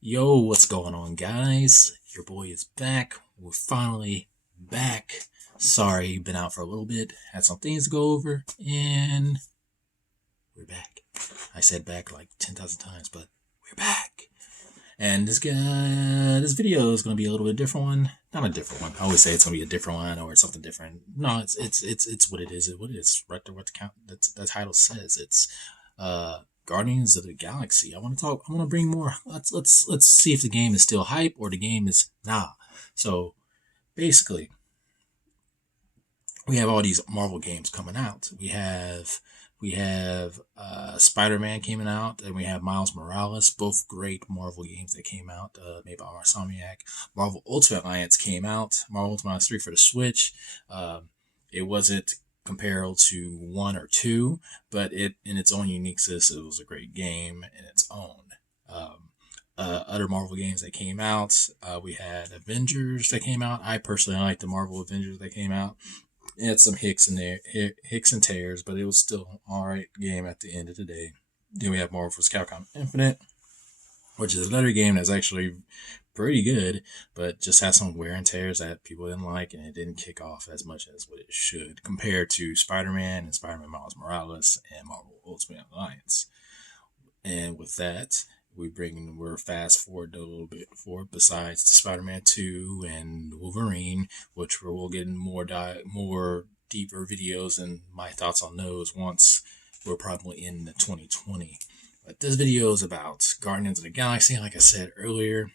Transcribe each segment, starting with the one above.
Yo, what's going on, guys? Your boy is back. We're finally back. Sorry, been out for a little bit, had some things to go over, and we're back. I said back like 10,000 times, but we're back. And this video is gonna be a little bit different one. Not a different one. I always say it's gonna be a different one or something different. No, it's what it is. What it is. Right there, what the count. The title says. It's Guardians of the Galaxy. I want to talk. I want to bring more. Let's see if the game is still hype or the game is nah. So basically, we have all these Marvel games coming out. We have Spider-Man coming out, and we have Miles Morales, both great Marvel games that came out, made by Insomniac. Marvel Ultimate Alliance came out, Marvel Ultimate Alliance 3 for the Switch. It wasn't comparable to 1 or 2, but it in its own uniqueness, it was a great game in its own. Other Marvel games that came out, we had Avengers that came out. I personally like the Marvel Avengers that came out. It had some hicks in there, hicks and tears, but it was still an alright game at the end of the day. Then we have Marvel vs. Capcom Infinite, which is another game that's actually pretty good, but just has some wear and tears that people didn't like, and it didn't kick off as much as what it should compared to Spider-Man and Spider-Man Miles Morales and Marvel Ultimate Alliance. And with that, we're fast forward a little bit forward. Besides the Spider-Man 2 and Wolverine, which we'll get in more deeper videos and my thoughts on those once we're probably in the 2020. But this video is about Guardians of the Galaxy. Like I said earlier,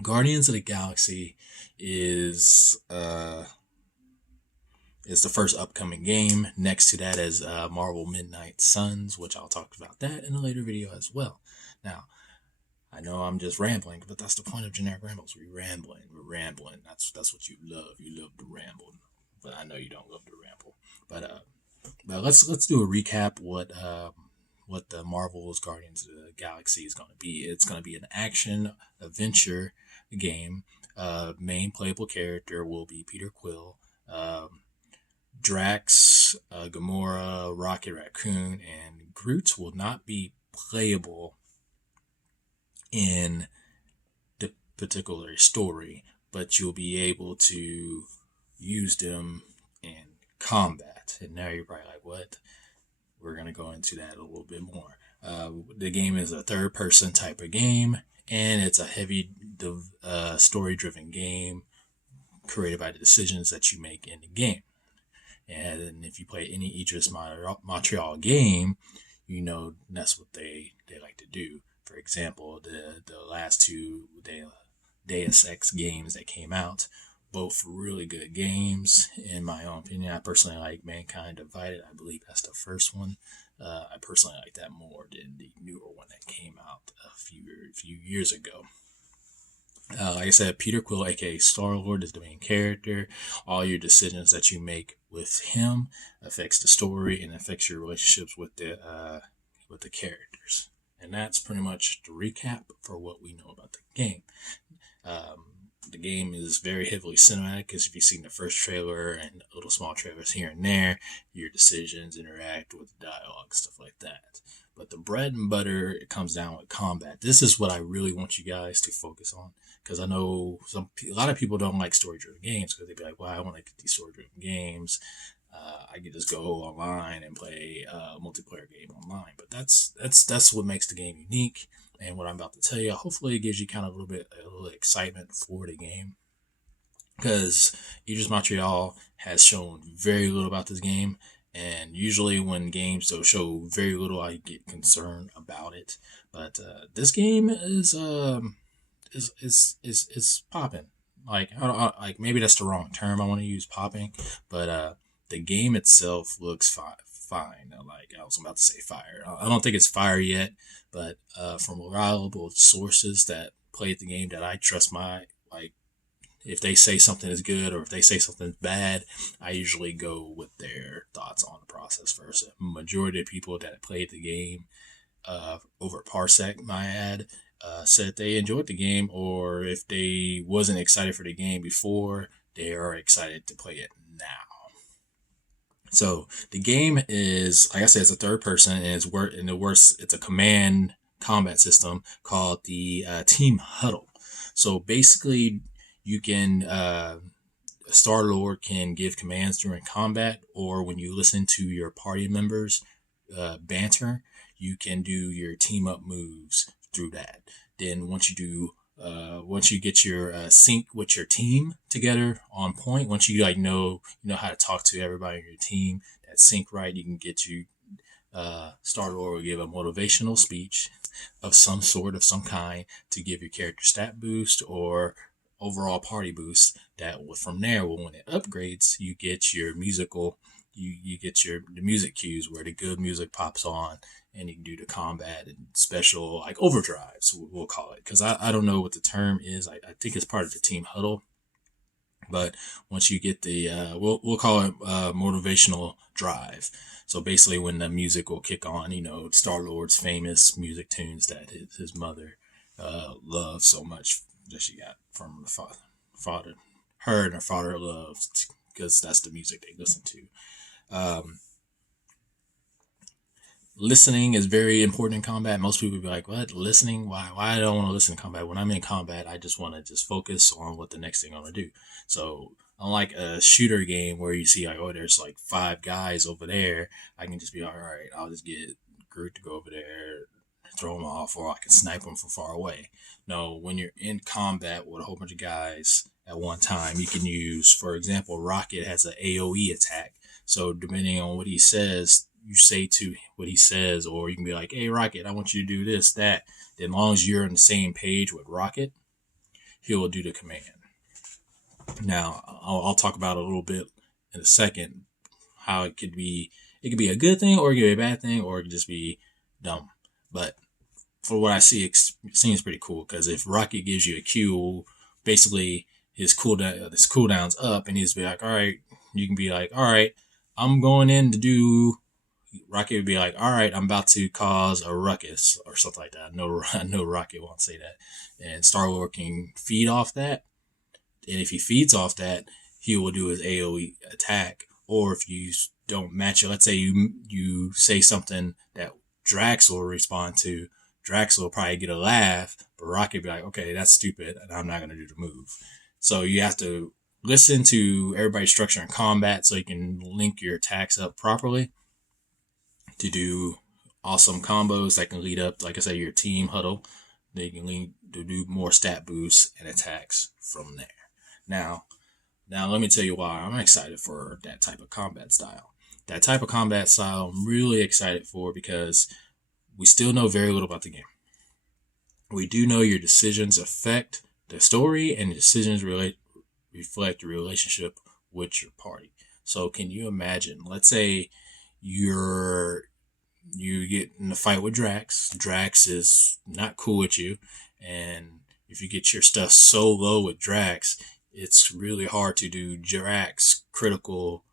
Guardians of the Galaxy is is the first upcoming game. Next to that is Marvel Midnight Suns, which I'll talk about that in a later video as well. Now, I know I'm just rambling, but that's the point of generic rambles. We're rambling. That's what you love. You love to ramble, but I know you don't love to ramble. But let's do a recap. What the Marvel's Guardians of the Galaxy is going to be. It's going to be an action adventure game. Main playable character will be Peter Quill. Drax, Gamora, Rocket Raccoon, and Groot will not be playable in the particular story, but you'll be able to use them in combat. And now you're probably like, what? We're going to go into that a little bit more. The game is a third person type of game, and it's a heavy story driven game created by the decisions that you make in the game. And if you play any Eidos-Montréal game, you know that's what they like to do. For example, the last two Deus Ex games that came out, both really good games in my own opinion. I personally like Mankind Divided. I believe that's the first one. I personally like that more than the newer one that came out a few years ago. Like I said, Peter Quill, aka Star Lord, is the main character. All your decisions that you make with him affects the story and affects your relationships with the characters. And that's pretty much the recap for what we know about the game. The game is very heavily cinematic, because if you've seen the first trailer and little small trailers here and there, your decisions interact with dialogue, stuff like that. But the bread and butter, it comes down with combat. This is what I really want you guys to focus on, because I know a lot of people don't like story-driven games, because they'd be like, well, I want to get these story-driven games. I could just go online and play a multiplayer game online. But that's what makes the game unique. And what I'm about to tell you, hopefully it gives you kind of a little excitement for the game. Because Eidos-Montréal has shown very little about this game. And usually when games don't show very little, I get concerned about it. But this game is popping. Like maybe that's the wrong term I want to use, popping. But the game itself looks fine. Like I was about to say fire. I don't think it's fire yet, but from reliable sources that played the game that I trust, if they say something is good or if they say something's bad, I usually go with their thoughts on the process first. The majority of people that played the game over Parsec, my ad, said they enjoyed the game, or if they wasn't excited for the game before, they are excited to play it now. So the game is, like I said, it's a third person, and it's a command combat system called the Team Huddle. So basically, you can Star-Lord can give commands during combat, or when you listen to your party members banter, you can do your team up moves through that. Then once you get your sync with your team together on point, once you know how to talk to everybody on your team, that sync right, you can get you Star-Lord will give a motivational speech of some sort, of some kind, to give your character stat boost or overall party boost. That from there, when it upgrades, you get your musical, you get the music cues where the good music pops on, and you can do the combat and special like overdrives, we'll call it, because I don't know what the term is. I think it's part of the Team Huddle. But once you get the, we'll call it motivational drive. So basically, when the music will kick on, Star-Lord's famous music tunes that his mother loves so much, that she got from the father, her and her father loves, because that's the music they listen to. Listening is very important in combat. Most people be like, what? Listening? Why? I don't want to listen to combat. When I'm in combat, I just want to just focus on what the next thing I'm going to do. So unlike a shooter game where you see like, oh, there's like 5 guys over there, I can just be all right, I'll just get Groot to go over there, throw them off, or I can snipe them from far away. No, when you're in combat with a whole bunch of guys at one time, you can use, for example, Rocket has an AoE attack. So depending on what he says, you say to what he says, or you can be like, hey, Rocket, I want you to do this, that. Then as long as you're on the same page with Rocket, he will do the command. Now, I'll talk about it a little bit in a second, how it could be a good thing, or it could be a bad thing, or it could just be dumb. But for what I see, it seems pretty cool, because if Rocket gives you a cue, basically his cooldown's up, and he's be like, all right, you can be like, all right, I'm going in to do. Rocket would be like, all right, I'm about to cause a ruckus or something like that. I know Rocket won't say that. And Star-Lord can feed off that. And if he feeds off that, he will do his AoE attack. Or if you don't match it, let's say you say something that Drax will respond to, Drax will probably get a laugh, but Rocket will be like, okay, that's stupid, and I'm not going to do the move. So you have to listen to everybody's structure in combat so you can link your attacks up properly to do awesome combos that can lead up, like I said, your Team Huddle. They can lead to do more stat boosts and attacks from there. Now let me tell you why I'm excited for that type of combat style. That type of combat style I'm really excited for, because we still know very little about the game. We do know your decisions affect the story, and the decisions reflect your relationship with your party. So can you imagine, let's say you get in a fight with Drax. Drax is not cool with you, and if you get your stuff so low with Drax, it's really hard to do Drax critical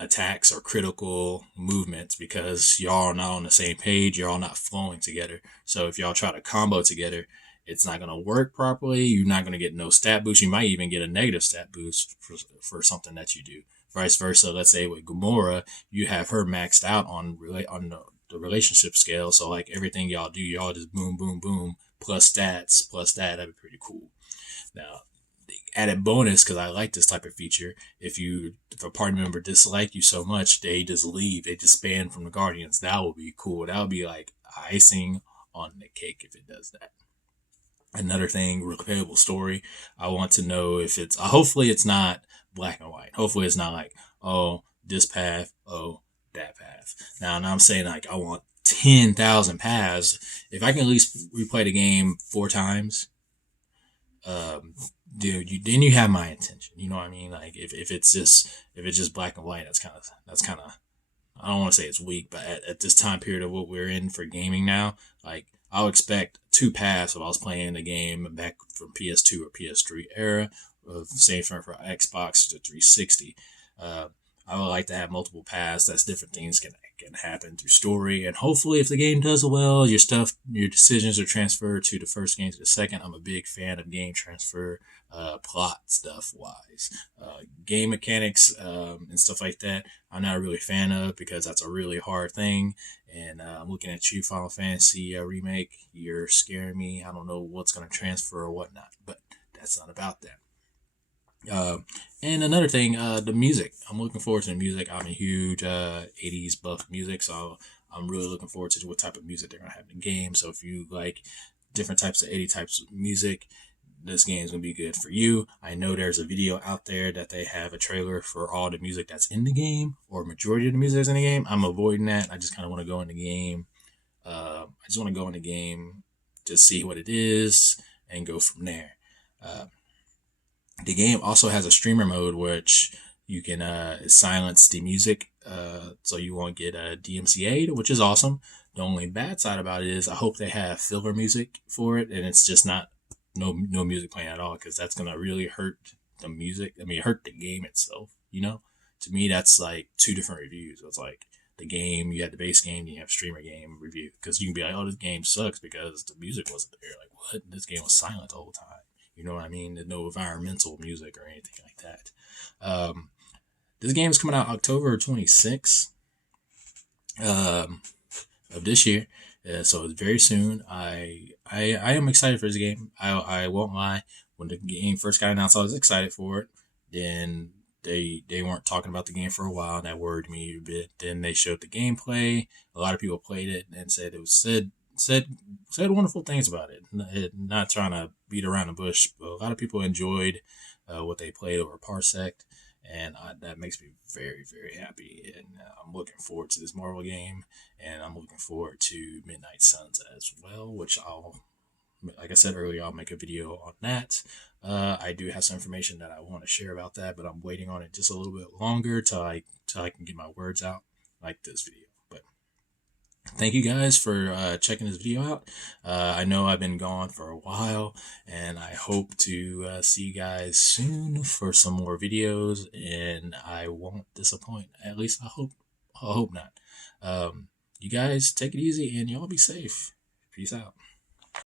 attacks or critical movements, because y'all are not on the same page, y'all not flowing together. So if y'all try to combo together, it's not going to work properly. You're not going to get no stat boost. You might even get a negative stat boost for something that you do. Vice versa, let's say with Gamora, you have her maxed out on the relationship scale. So like everything y'all do, y'all just boom, boom, boom, plus stats, plus that. That'd be pretty cool. Now, the added bonus, because I like this type of feature, if a party member dislike you so much, they just leave. They just ban from the Guardians. That would be cool. That would be like icing on the cake if it does that. Another thing, replayable story. I want to know if hopefully it's not black and white. Hopefully it's not like, oh, this path, oh, that path. Now I'm saying like I want 10,000 paths. If I can at least replay the game 4 times, dude, then you have my attention. You know what I mean? Like if it's just black and white, that's kind of I don't want to say it's weak, but at this time period of what we're in for gaming now, like I'll expect 2 paths if I was playing the game back from PS2 or PS3 era. Same for Xbox to 360. I would like to have multiple paths. That's different things can can happen through story. And hopefully, if the game does well, your decisions are transferred to the first game to the second. I'm a big fan of game transfer, plot stuff wise, game mechanics and stuff like that. I'm not really a fan of because that's a really hard thing. And I'm looking at you, Final Fantasy remake. You're scaring me. I don't know what's gonna transfer or whatnot, but that's not about that. And another thing, the music. I'm looking forward to the music. I'm a huge 80s buff music, so I'm really looking forward to what type of music they're gonna have in the game. So if you like different types of 80 types of music, this game is gonna be good for you. I know there's a video out there that they have a trailer for all the music that's in the game, or majority of the music that's in the game. I'm avoiding that. I just kind of want to go in the game. I just want to go in the game to see what it is and go from there. The game also has a streamer mode, which you can silence the music, so you won't get DMCA'd, which is awesome. The only bad side about it is I hope they have filler music for it, and it's just not no music playing at all, because that's gonna really hurt the music. I mean, hurt the game itself. To me, that's like two different reviews. It's like the game, you had the base game, you have streamer game review, because you can be like, oh, this game sucks because the music wasn't there. Like, what? This game was silent the whole time. You know what I mean? There's no environmental music or anything like that. This game is coming out October 26th of this year, so it's very soon. I am excited for this game. I won't lie. When the game first got announced, I was excited for it. Then they weren't talking about the game for a while, and that worried me a bit. Then they showed the gameplay. A lot of people played it and said it was said wonderful things about it. Not trying to beat around the bush, but a lot of people enjoyed what they played over Parsec, and that makes me very, very happy. And I'm looking forward to this Marvel game, and I'm looking forward to Midnight Suns as well, which like I said earlier, I'll make a video on that. I do have some information that I want to share about that, but I'm waiting on it just a little bit longer till I can get my words out like this video. But thank you guys for checking this video out. I know I've been gone for a while, and I hope to see you guys soon for some more videos, and I won't disappoint. At least I hope not. You guys take it easy, and y'all be safe. Peace out.